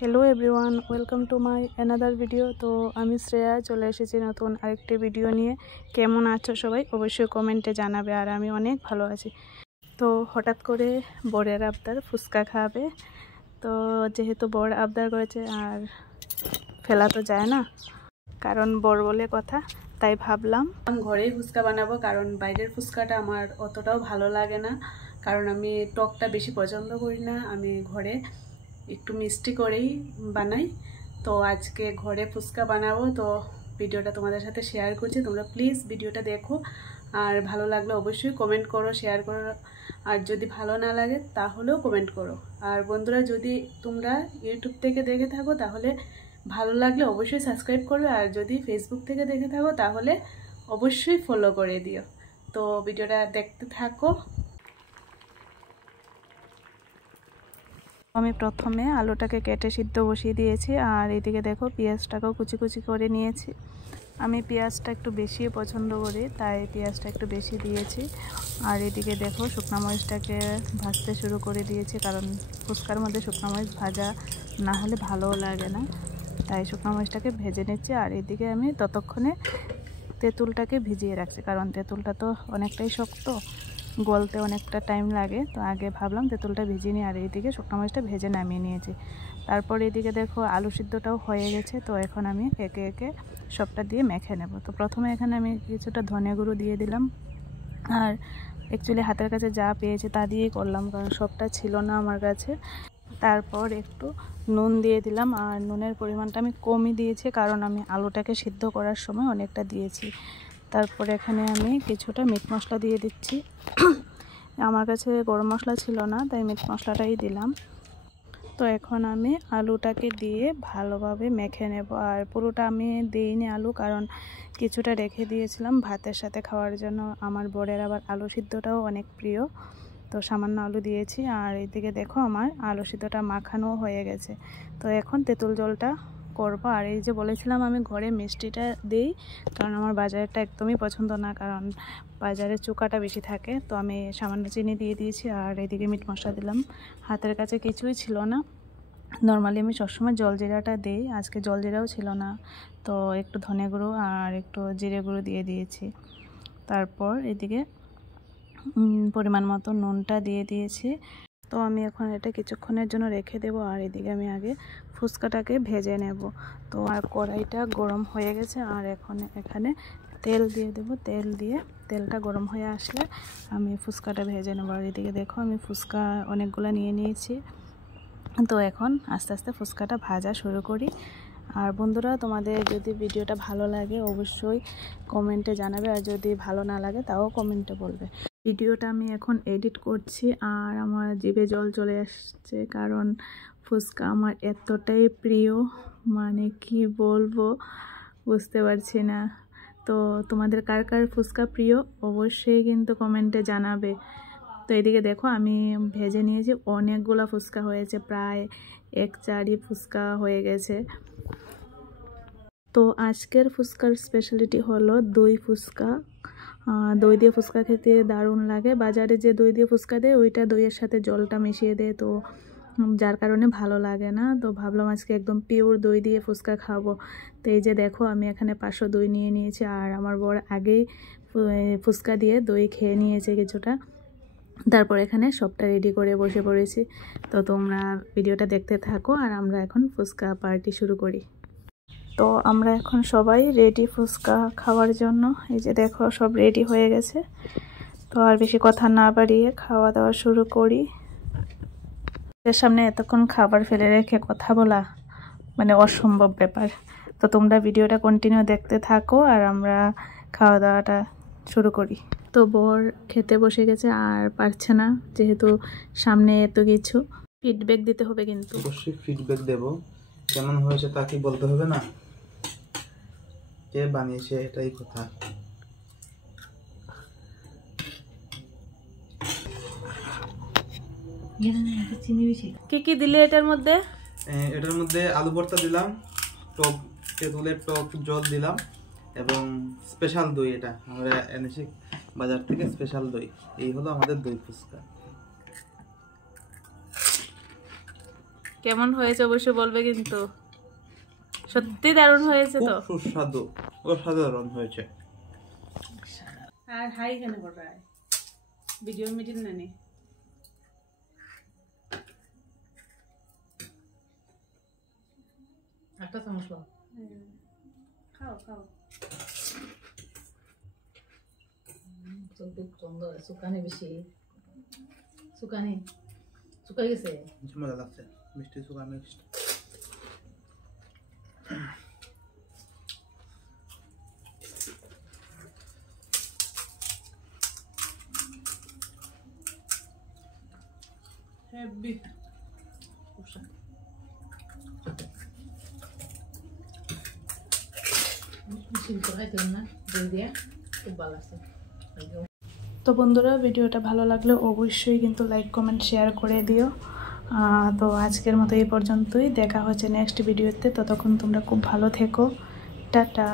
Hello everyone, welcome to my another video. তো আমি শ্রেয়া চলে এসেছি নতুন আরেকটি ভিডিও নিয়ে। কেমন আছো সবাই অবশ্যই কমেন্টে জানাবে। আর আমি অনেক ভালো আছি। তো হঠাৎ করে বরের আবদার ফুচকা খাবে, তো যেহেতু বর আবদার করেছে আর ফেলা তো যায় না, কারণ বর বলে কথা, তাই ভাবলাম ঘরেই ফুচকা বানাবো। কারণ বাইরের ফুচকাটা আমার অতটাও ভালো লাগে না, কারণ আমি টকটা বেশি পছন্দ করি না। আমি ঘরে একটু মিষ্টি করেই বানাই। তো আজকে ঘরে ফুচকা বানাবো, তো ভিডিওটা তোমাদের সাথে শেয়ার করছি। তোমরা প্লিজ ভিডিওটা দেখো, আর ভালো লাগলে অবশ্যই কমেন্ট করো, শেয়ার করো। আর যদি ভালো না লাগে তাহলেও কমেন্ট করো। আর বন্ধুরা, যদি তোমরা ইউটিউব থেকে দেখে থাকো তাহলে ভালো লাগলে অবশ্যই সাবস্ক্রাইব করবে, আর যদি ফেসবুক থেকে দেখে থাকো তাহলে অবশ্যই ফলো করে দিও। তো ভিডিওটা দেখতে থাকো। আমি প্রথমে আলুটাকে কেটে সিদ্ধ বসিয়ে দিয়েছি, আর এদিকে দেখো পেঁয়াজটাকেও কুচি কুচি করে নিয়েছি। আমি পেঁয়াজটা একটু বেশি পছন্দ করি, তাই পেঁয়াজটা একটু বেশি দিয়েছি। আর এদিকে দেখো শুকনো মরিচটাকে ভাজতে শুরু করে দিয়েছি, কারণ ফুচকার মধ্যে শুকনো মরিচ ভাজা না হলে ভালোও লাগে না, তাই শুকনো মরিচটাকে ভেজে নিচ্ছি। আর এদিকে আমি ততক্ষণে তেঁতুলটাকে ভিজিয়ে রাখছি, কারণ তেঁতুলটা তো অনেকটাই শক্ত, গলতে অনেকটা টাইম লাগে। তো আগে ভাবলাম তেঁতুলটা ভিজিয়ে নিই, আর এইদিকে শুকনো মরিচটা ভেজে নামিয়ে নিয়েছি। তারপর এদিকে দেখো আলু সিদ্ধটাও হয়ে গেছে। তো এখন আমি একে একে সবটা দিয়ে মেখে নেব। তো প্রথমে এখানে আমি কিছুটা ধনে গুঁড়ো দিয়ে দিলাম, আর অ্যাকচুয়ালি হাতের কাছে যা পেয়েছি তা দিয়েই করলাম, কারণ সবটা ছিল না আমার কাছে। তারপর একটু নুন দিয়ে দিলাম, আর নুনের পরিমাণটা আমি কমই দিয়েছি, কারণ আমি আলুটাকে সিদ্ধ করার সময় অনেকটা দিয়েছি। তারপরে এখানে আমি কিছুটা মিট মশলা দিয়ে দিচ্ছি। আমার কাছে গরম মশলা ছিল না, তাই মিট মশলাটাই দিলাম। তো এখন আমি আলুটাকে দিয়ে ভালোভাবে মেখে নেব। আর পুরোটা আমি দিইনি আলু, কারণ কিছুটা রেখে দিয়েছিলাম ভাতের সাথে খাওয়ার জন্য। আমার বরের আবার আলু সিদ্ধটাও অনেক প্রিয়, তো সামান্য আলু দিয়েছি। আর এইদিকে দেখো আমার আলু সিদ্ধটা মাখানো হয়ে গেছে। তো এখন তেঁতুল জলটা করব। আর এই যে বলেছিলাম আমি ঘরে মিষ্টিটা দিই, কারণ আমার বাজারেরটা একদমই পছন্দ না, কারণ বাজারে চোকাটা বেশি থাকে। তো আমি সামান্য চিনি দিয়ে দিয়েছি, আর এদিকে মিট মশলা দিলাম। হাতের কাছে কিছুই ছিল না, নর্মালি আমি সবসময় জলজিরাটা দিই, আজকে জলজিরাও ছিল না, তো একটু ধনে গুঁড়ো আর একটু জিরে গুঁড়ো দিয়ে দিয়েছি। তারপর এদিকে পরিমাণ মতো নুনটা দিয়ে দিয়েছি। তো আমি এখন এটা কিছুক্ষণের জন্য রেখে দেব। আর এদিকে আমি আগে ফুচকাটাকে ভেজে নেব। তো আর কড়াইটা গরম হয়ে গেছে, আর এখন এখানে তেল দিয়ে দেব। তেলটা গরম হয়ে আসলে আমি ফুচকাটা ভেজে নেব। আর এদিকে দেখো আমি ফুচকা অনেকগুলো নিয়ে নিয়েছি। তো এখন আস্তে আস্তে ফুচকাটা ভাজা শুরু করি। আর বন্ধুরা, তোমাদের যদি ভিডিওটা ভালো লাগে অবশ্যই কমেন্টে জানাবে, আর যদি ভালো না লাগে তাও কমেন্টে বলবে। ভিডিওটা আমি এখন এডিট করছি, আর আমার জিভে জল চলে আসছে, কারণ ফুচকা আমার এতটাই প্রিয়, মানে কি বলবো বুঝতে পারছি না। তো তোমাদের কার কার ফুচকা প্রিয় অবশ্যই কিন্তু কমেন্টে জানাবে। তো এদিকে দেখো আমি ভেজে নিয়েছি, অনেকগুলো ফুচকা হয়েছে, প্রায় 1 ফুচকা হয়ে গেছে। তো আজকের ফুচকার স্পেশালিটি হলো দই ফুচকা। দই দিয়ে ফুচকা খেতে দারুণ লাগে। বাজারে যে দই দিয়ে ফুচকা দেয় ওইটা দইয়ের সাথে জলটা মিশিয়ে দেয়, তো যার কারণে ভালো লাগে না। তো ভাবলাম আজকে একদম পিওর দই দিয়ে ফুচকা খাবো। তো এই যে দেখো আমি এখানে 500 দই নিয়ে নিয়েছি, আর আমার বর আগেই ফুচকা দিয়ে দই খেয়ে নিয়েছে কিছুটা। তারপর এখানে সবটা রেডি করে বসে পড়েছি। তো তোমরা ভিডিওটা দেখতে থাকো, আর আমরা এখন ফুচকা পার্টি শুরু করি। তো আমরা এখন সবাই রেডি ফুচকা খাওয়ার জন্য। এই যে দেখো সব রেডি হয়ে গেছে। তো আর বেশি কথা না বাড়িয়ে খাওয়া দাওয়া শুরু করি। এর সামনে এতক্ষণ খাবার ফেলে রেখে কথা বলা মানে অসম্ভব ব্যাপার। তো তোমরা ভিডিওটা কন্টিনিউ দেখতে থাকো, আর আমরা খাওয়া দাওয়াটা শুরু করি। তো বর খেতে বসে গেছে, আর পারছে না, যেহেতু সামনে এত কিছু। ফিডব্যাক দিতে হবে, কিন্তু অবশ্যই ফিডব্যাক দেব। কেমন হয়েছে তা কি বলতে হবে না? কে বানিয়েছে এটাই কথা। কি কি দিলে এটার মধ্যে? এটার মধ্যে আলু ভর্তা দিলাম, টক তেঁতুলের টক জল দিলাম, এবং স্পেশাল দই। এটা আমরা এনেছি বাজার থেকে, স্পেশাল দই। এই হলো আমাদের দই ফুচকা। কেমন হয়েছে অবশ্যই বলবে কিন্তু। সত্যি দারুণ হয়েছে তো, খুব সুস্বাদু, অসাধারণ হয়েছে। আর হাই কেন করায় ভিডিও মিটিং নানি একটা চামচ খাও খাও। শুকানি বেশি, শুকাই গেছে। মজা লাগছে, মিষ্টি সুগার মিক্সড। হেভি তো বন্ধুরা, ভিডিওটা ভালো লাগলে অবশ্যই কিন্তু লাইক কমেন্ট শেয়ার করে দিও। তো আজকের মতো এই পর্যন্তই, দেখা হচ্ছে নেক্সট ভিডিওতে। ততক্ষণ তোমরা খুব ভালো থেকো, টাটা।